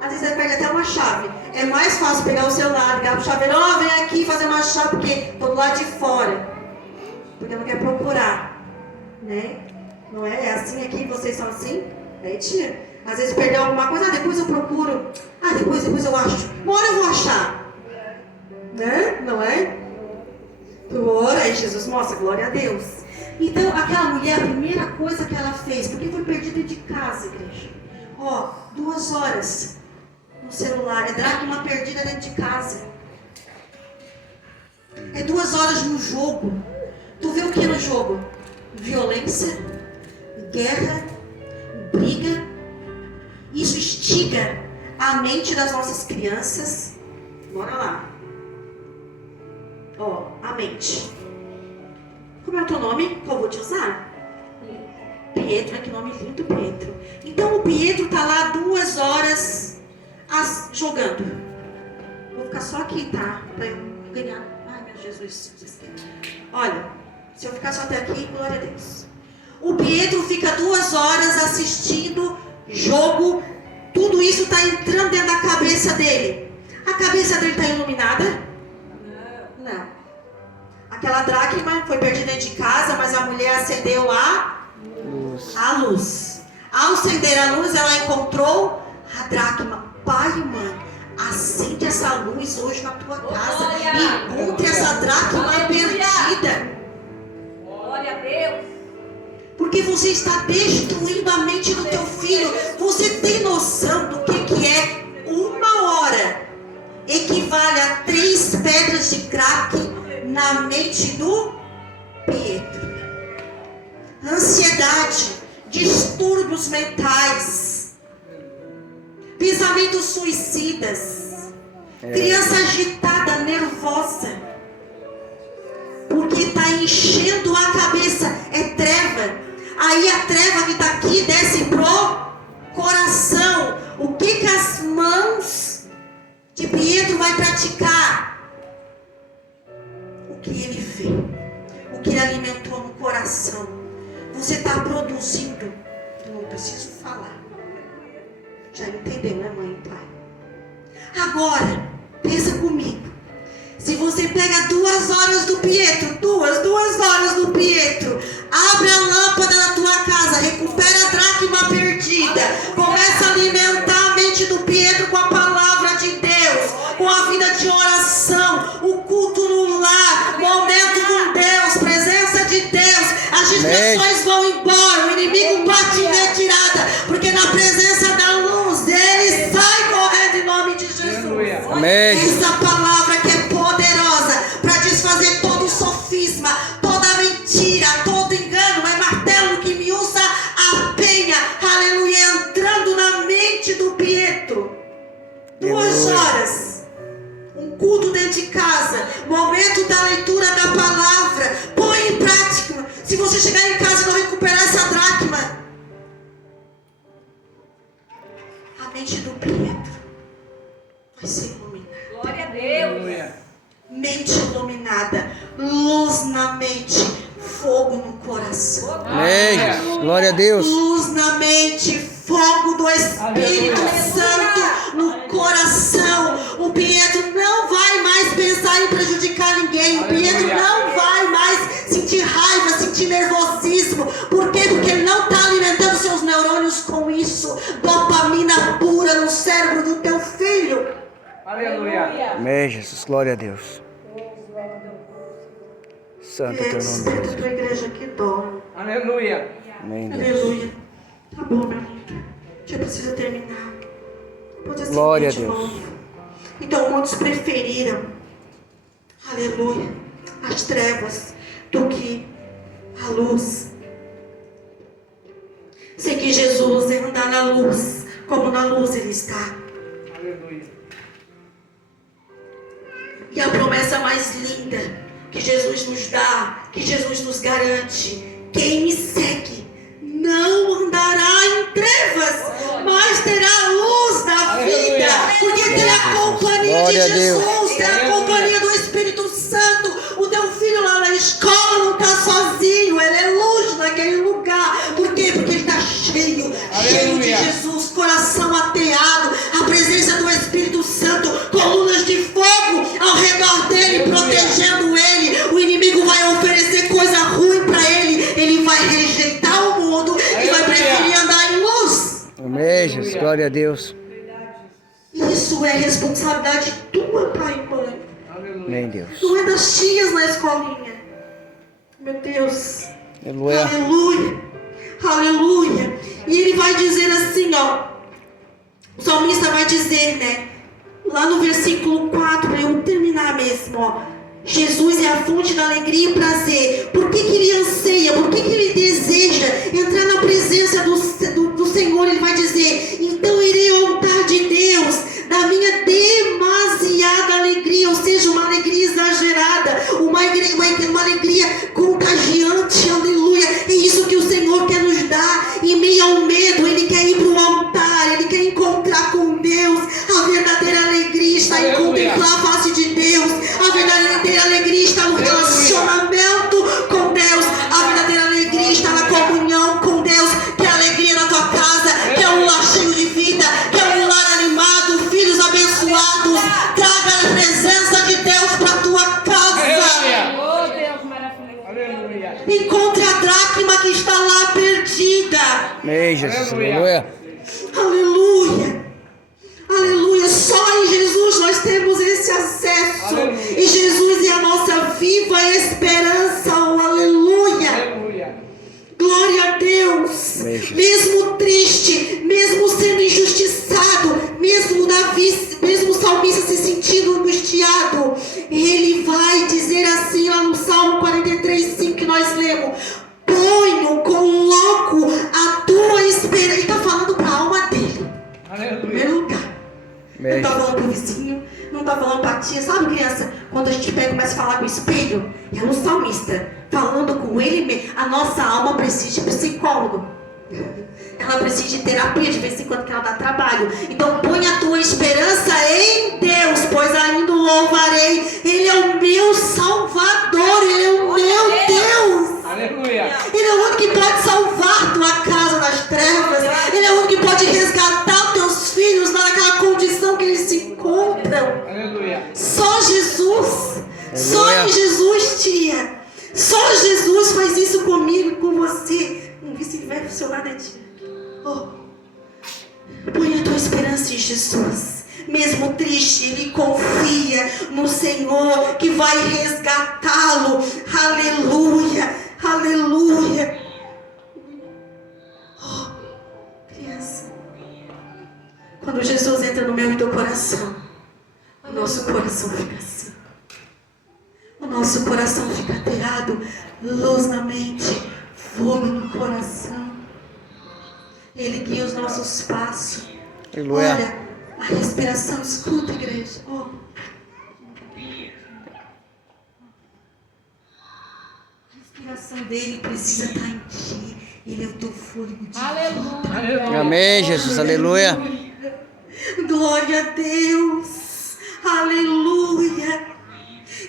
Às vezes perde até uma chave. É mais fácil pegar o celular, ligar pro chaveiro, ó, vem aqui fazer uma chave, porque tô do lado de fora. Porque não quer procurar, né? Não é? É assim aqui, vocês são assim? É mentira. Às vezes perdeu alguma coisa, depois eu procuro. Depois eu acho. Uma hora eu vou achar. Né? Não é? Glória aí, Jesus mostra, glória a Deus. Então, aquela mulher, a primeira coisa que ela fez, porque foi perdida de casa, igreja. 2 horas no celular, é dracma perdida dentro de casa. É 2 horas no jogo. Tu vê o que no jogo? Violência, guerra, briga. Isso instiga a mente das nossas crianças. Bora lá. A mente. Como é o teu nome? Qual eu vou te usar? Pietro. Que nome lindo, Pietro. Então o Pietro tá lá 2 horas jogando. Vou ficar só aqui, tá? Pra eu ganhar. Ai, meu Jesus. Olha. Se eu ficar só até aqui, glória a Deus. O Pietro fica 2 horas assistindo jogo. Tudo isso está entrando dentro da cabeça dele. A cabeça dele está iluminada? Não. Aquela dracma foi perdida dentro de casa, mas a mulher acendeu a luz. Ao acender a luz, ela encontrou a dracma. Pai e mãe, acende essa luz hoje na tua casa. Encontre essa dracma perdida. Glória a Deus. Porque você está destruindo a mente do teu filho. Você tem noção do que é 1 hora? Equivale a 3 pedras de crack na mente do Pietro. Ansiedade, distúrbios mentais, pensamentos suicidas, criança agitada, nervosa. Porque está enchendo a cabeça. É treva. Aí a treva que está aqui desce pro coração. O que as mãos de Pietro vai praticar? O que ele vê. O que ele alimentou no coração. Você está produzindo. Eu não preciso falar. Já entendeu, né, mãe e pai? Agora, pensa comigo. Se você pega 2 horas do Pietro, 2 horas do Pietro, abre a lâmpada da tua casa, recupera a dracma perdida, começa a alimentar a mente do Pietro com a palavra de Deus, com a vida de oração, o culto no lar, momento com Deus, presença de Deus, as distrações vão embora, o inimigo bate em retirada, porque na presença da luz dele sai correndo em nome de Jesus. Amém. Essa palavra que é poderosa para desfazer todo sofisma, toda mentira, todo engano, é martelo que me usa a penha, aleluia, entrando na mente do Pietro. 2 iluminada, luz na mente, fogo no coração. Amém, Jesus. Glória a Deus. Luz na mente, fogo do Espírito Santo no coração. O Pietro não vai mais pensar em prejudicar ninguém. O Pietro não vai mais sentir raiva, sentir nervosismo. Por quê? Porque ele não está alimentando seus neurônios com isso. Dopamina pura no cérebro do teu filho. Aleluia. Amém, Jesus. Glória a Deus. Santo é teu nome, Espírito Jesus. da igreja aqui dói. Aleluia. Amém, Deus. Aleluia. Tá bom, meu lindo. Já precisa terminar. Pode acender Glória a de Deus. novo. Então, muitos preferiram, aleluia, as trevas do que a luz. Seguir Jesus é andar na luz, como na luz ele está. Aleluia. E a promessa mais linda que Jesus nos dá, que Jesus nos garante: quem me segue não andará em trevas, mas terá a luz da vida, porque tem a companhia de Glória a Deus. Jesus, tem a companhia do Espírito Santo. O teu filho lá na escola não está sozinho, ele é luz naquele lugar. Por quê? Porque ele está cheio de Jesus, coração ateado, a presença do Espírito Santo, colunas de fogo ao redor dele, protegendo ele. O inimigo vai oferecer coisa ruim para ele, ele vai rejeitar o mundo e vai preferir andar em luz. Amém, Jesus. Glória a Deus. Isso é responsabilidade tua, pai e mãe. Amém, Deus. Não é das tias na escolinha. Meu Deus. Aleluia. Aleluia. Aleluia. E ele vai dizer assim, ó. O salmista vai dizer, né? Lá no versículo 4, para eu terminar mesmo, ó. Jesus é a fonte da alegria e prazer. Por que ele anseia? Por que ele deseja entrar na presença do Senhor? Ele vai dizer: então irei ao altar de Deus, da minha demasiada alegria, ou seja, uma alegria exagerada, uma alegria contagiante, aleluia. É isso que o Senhor quer nos dar. Em meio ao medo, Ele quer ir para o altar, Ele quer encontrar com Deus. A verdadeira alegria está em contemplar a face de Deus. A verdadeira alegria está no relacionamento com Deus. A verdadeira alegria está na comunhão com Deus. Que é a alegria na tua casa, que é um lar cheio de vida, que é um lar animado, filhos abençoados. Traga a presença de Deus para a tua casa. Oh, Deus maravilhoso. Aleluia. Encontre a dracma que está lá perdida. Amém, Jesus. Aleluia. Aleluia. Aleluia. Só em Jesus nós temos esse acesso. Aleluia. E Jesus é a nossa viva esperança. Oh, aleluia. Aleluia. Glória a Deus. Amém, Jesus. Mesmo triste, mesmo sendo injustiçado, mesmo o salmista se sentindo angustiado, ele vai dizer assim lá no Salmo 43:5 que nós lemos: coloco a tua esperança. Ele está falando para a alma dele, em Aleluia. primeiro lugar. Não Amém, está Jesus. falando para o vizinho, não está falando para a tia. Sabe, criança, quando a gente pega e começa a falar com o espelho, é um salmista falando com ele mesmo. A nossa alma precisa de psicólogo. Ela precisa de terapia de vez em quando, que ela dá trabalho. Então põe a tua esperança em Deus, pois ainda o louvarei. Ele é o meu Salvador, Ele é o meu Deus. Aleluia. Ele é o único que pode salvar tua casa das trevas. Ele é o único que pode resgatar os teus filhos naquela condição que eles se encontram. Aleluia. Só Jesus. Só Aleluia. em Jesus, tia. Só Jesus faz isso comigo e com você. Vamos ver se vai funcionar, né, tia? Oh. Põe a tua esperança em Jesus. Mesmo triste, ele confia no Senhor que vai resgatá-lo. Aleluia. Aleluia. Oh, criança. Quando Jesus entra no meu e teu coração, o nosso coração fica assim. O nosso coração fica aterrado, luz na mente, fogo no coração. Ele guia os nossos passos. Aleluia. Olha, a respiração, escuta, igreja. Oh. A respiração dele precisa estar em ti. Ele é o teu fôlego de vida. Aleluia. Amém, Jesus. Aleluia. Glória a Deus. Aleluia.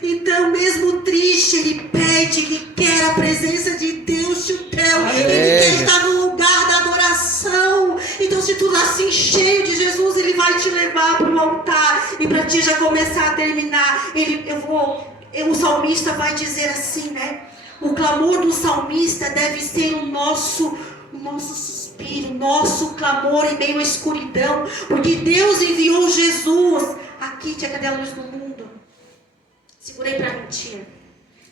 Então Então, mesmo triste, ele pede, ele quer a presença de Deus, Chutel. Ele quer estar no lugar da adoração. Então, se tu está assim cheio de Jesus, ele vai te levar para o altar. E para ti já começar a terminar, o salmista vai dizer assim, né? O clamor do salmista deve ser o nosso suspiro, nosso clamor em meio à escuridão. Porque Deus enviou Jesus. Aqui, tia, cadê a luz do mundo? Segurei para mim, tia.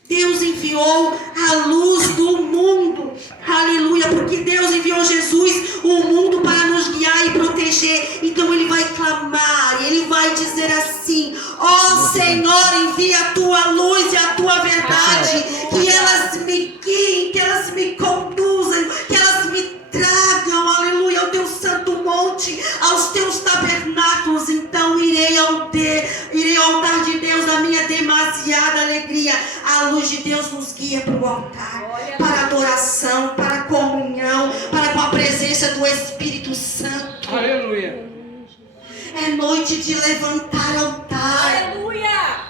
Deus enviou a luz do mundo. Aleluia. Porque Deus enviou Jesus, o mundo, para nos guiar e proteger. Então ele vai clamar. Ele vai dizer assim: ó Senhor, envia a tua luz e a tua verdade. Que elas me guiem, que elas me conduzam, que elas me tragam, aleluia, ao teu santo monte, aos teus tabernáculos. Então irei ao altar de Deus na minha demasiada alegria. A luz de Deus nos guia para o altar, para adoração, para comunhão, para com a presença do Espírito Santo. Aleluia. É noite de levantar altar. Aleluia.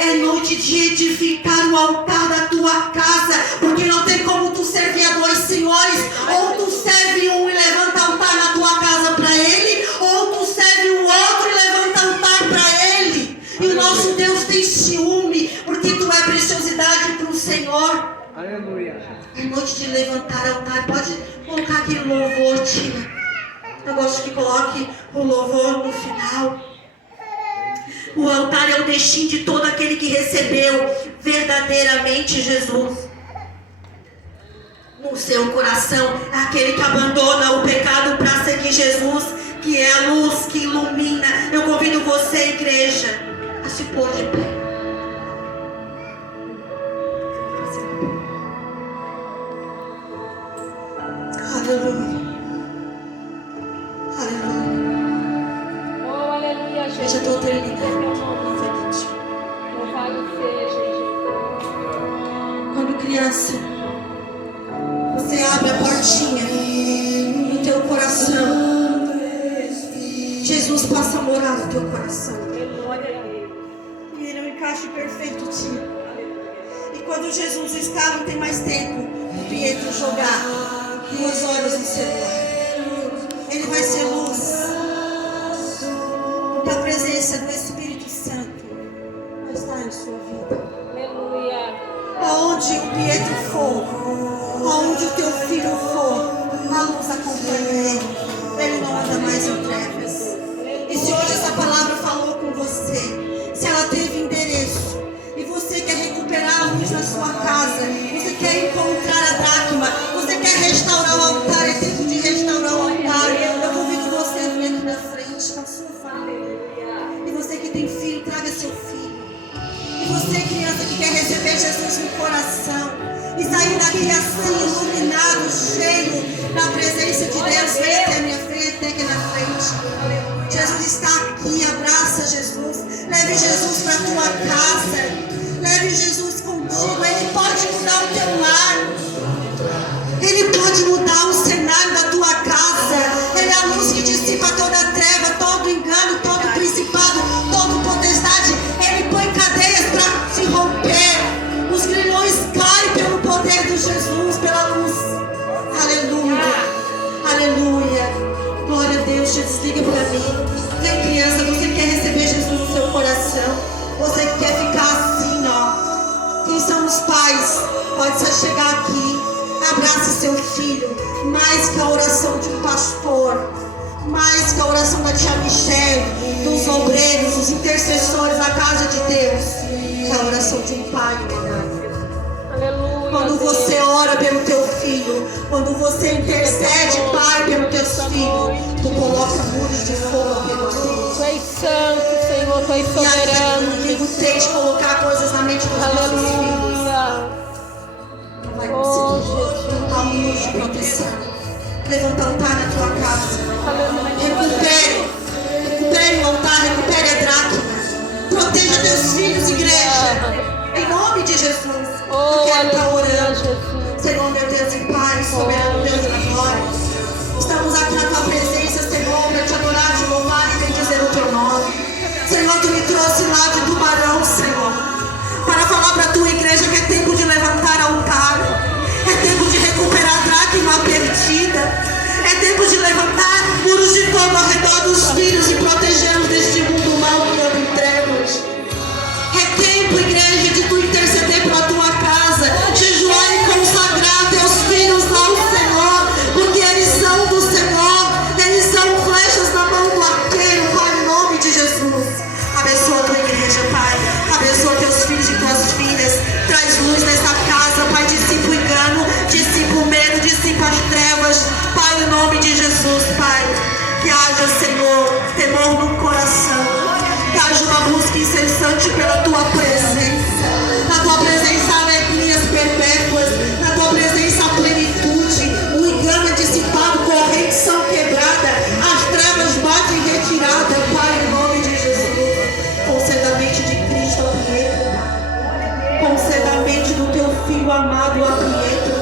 É noite de edificar o altar da tua casa. Porque não tem como tu servir a dois senhores. Ou tu serve um e levanta altar na tua casa para ele, ou tu serve o outro e levanta altar para ele. E o nosso Deus tem ciúme, porque tu é preciosidade para o Senhor. Aleluia. É noite de levantar altar. Pode colocar aquele louvor, tia. Eu gosto que coloque o louvor no final. O altar é o destino de todo aquele que recebeu verdadeiramente Jesus no seu coração. É aquele que abandona o pecado para seguir Jesus, que é a luz que ilumina. Eu convido você, igreja, a se pôr de pé. Aleluia. Aleluia. Oh, aleluia, Eu Jesus. já estou terminando. Louvado seja, Jesus. Quando criança, você abre a portinha no teu coração, Jesus passa a morar no teu coração. Glória a Deus. E ele é um encaixe perfeito, tia. E quando Jesus está, não tem mais tempo o Pietro jogar 2 horas no celular. Ele vai ser luz. Porque a presença do Espírito Santo vai estar em sua vida. Aleluia. Aonde o Pietro for, aonde o teu filho for, a luz acompanha ele. Ele não anda mais em trevas. E se hoje essa palavra falou com você, se ela teve endereço, e você quer recuperar a luz na sua casa, você quer encontrar a dracma, você quer restaurar o altar, é tempo de restaurar o altar. Eu convido você a vir aqui na frente com a sua família. E você que tem filho, traga seu filho. E você, criança, que quer receber Jesus no coração e sair daqui assim, iluminado, cheio da presença de Deus, venha até aqui na frente. Jesus está aqui, abraça Jesus. Leve Jesus para a tua casa. Leve Jesus contigo. Ele pode mudar o teu lar. Ele pode mudar o cenário da tua casa. Ele é a luz que dissipa toda a treva, todo engano, todo principado, toda potestade. Ele põe cadeias para se romper. Os grilhões caem pelo poder de Jesus, pela luz. Aleluia. Aleluia. Glória a Deus. Te desliga para mim. Vem, criança, você quer receber Jesus no seu coração? Você quer ficar assim, ó? Quem são os pais? Pode só chegar aqui. Abrace seu filho. Mais que a oração de um pastor, mais que a oração da tia Michele, dos obreiros, dos intercessores da casa de Deus, é a oração de um pai, Aleluia. quando você ora pelo teu filho, quando você intercede, Pai, pelos teus filhos, tu coloca muros de fogo ao redor deles. Tu és santo, Senhor, tu és E soberano. o inimigo tente colocar coisas na mente dos nossos filhos. Aleluia. Não vai Oh, conseguir. Jesus. Há um muro de proteção. Levanta o altar na tua casa. Aleluia. Recupere o altar, recupere a dracma. Proteja teus filhos, igreja. Em nome de Jesus. Eu Oh, quero estar aleluia, orando. Jesus. Senhor, meu Deus e Pai, soberano Deus da glória. Estamos aqui na tua presença, Senhor, para te adorar, te louvar e bendizer o teu nome. Senhor, tu me trouxe lá de Tubarão, Senhor. de fogo ao redor dos filhos e protegê-los deste mundo mal que anda em trevas. É tempo, igreja, de tu interceder pela tua casa, jejuar e consagrar teus filhos ao Senhor, porque eles são do Senhor, eles são flechas na mão do arqueiro, Pai, em nome de Jesus. Abençoa a tua igreja, Pai, abençoa teus filhos e tuas filhas, traz luz nessa casa, Pai, dissipa o engano, dissipa o medo, dissipa as trevas, Pai, em nome de Jesus, Pai, que haja, Senhor, temor no coração, que haja uma busca incessante pela tua presença. Na tua presença há alegrias perpétuas, na tua presença há plenitude, o engano é dissipado, correntes são quebradas, as trevas batem em retirada, Pai, em nome de Jesus. Conceda a mente de Cristo a Pietro, conceda a mente do teu filho amado a Pietro,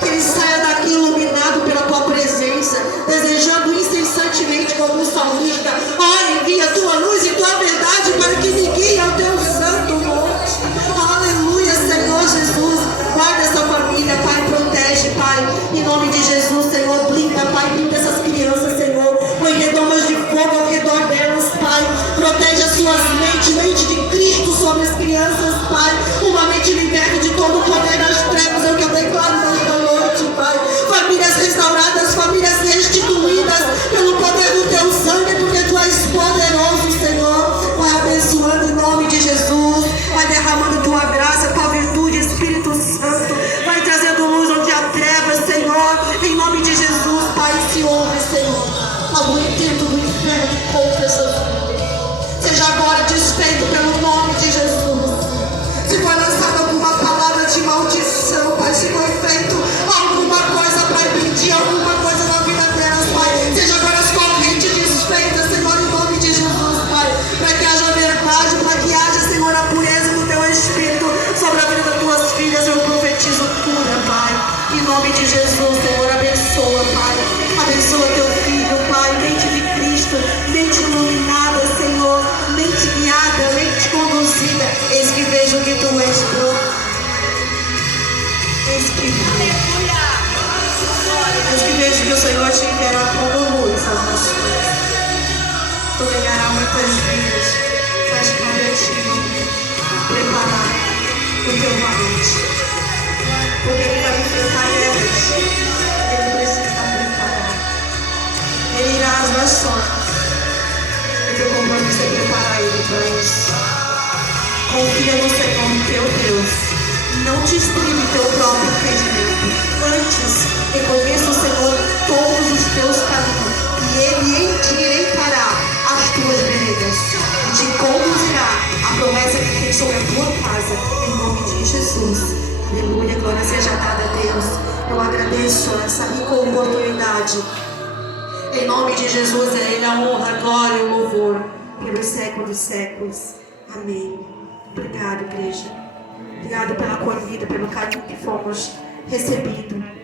que ele saia daqui iluminado pela tua presença, desejando incessantemente como o salmista, ora, envia a tua luz e tua verdade para que me guie ao teu santo monte. Aleluia, Senhor Jesus. Guarda essa família, Pai, protege, Pai, em nome de Jesus, Senhor, blinda, Pai, blinda essas crianças, Senhor, põe redomas de fogo ao redor delas, Pai, protege as suas mentes, mente de Cristo sobre as crianças, Pai, uma mente liberta de todo o poder das trevas, é o que eu declaro nesta noite, Pai, famílias restauradas, famílias restituídas pelo poder do teu sangue, porque tu és poderoso, Senhor. Vai abençoando em nome de Jesus, vai derramando tua graça, tua virtude, Espírito Santo, vai trazendo luz onde há trevas, Senhor, em nome de Jesus, Pai, se ouve, Senhor, algum intento do inferno contra essa vida, seja agora desfeito pelo nome de Jesus. Se foi lançada alguma palavra de maldição, Pai, se foi feito alguma coisa para impedir alguma coisa na vida delas, Pai, seja agora as correntes desfeitas, Senhor, em nome de Jesus, Pai, para que haja verdade, para que haja, Senhor, a pureza do teu Espírito sobre a vida das tuas filhas. Eu profetizo cura, Pai, em nome de Jesus, Senhor, abençoa, Pai, abençoa teu filho, Pai, mente de Cristo, mente iluminada, Senhor, mente guiada, mente conduzida. Eis que vejo que tu és bom, eis que vejo que o Senhor te enviará como luz às nações. Tu ganhará muitas vidas, mas cabe a ti preparar o teu valente. Porque ele vai enfrentar guerras, ele precisa estar preparado. Ele irá às nações, e teu compromisso é preparar ele para isso. Confia no Senhor, teu Deus. Não te exprime teu próprio entendimento. Antes, reconheça o Senhor todos os teus caminhos, e Ele endireitará as tuas veredas, e te conduzirá à promessa que tem sobre a tua casa, em nome de Jesus. Aleluia, glória seja dada a Deus. Eu agradeço essa rica oportunidade. Em nome de Jesus, a Ele a honra, a glória e o louvor, pelos séculos dos séculos. Amém. Obrigado, igreja. Obrigado pela acolhida, pelo carinho que fomos recebidos.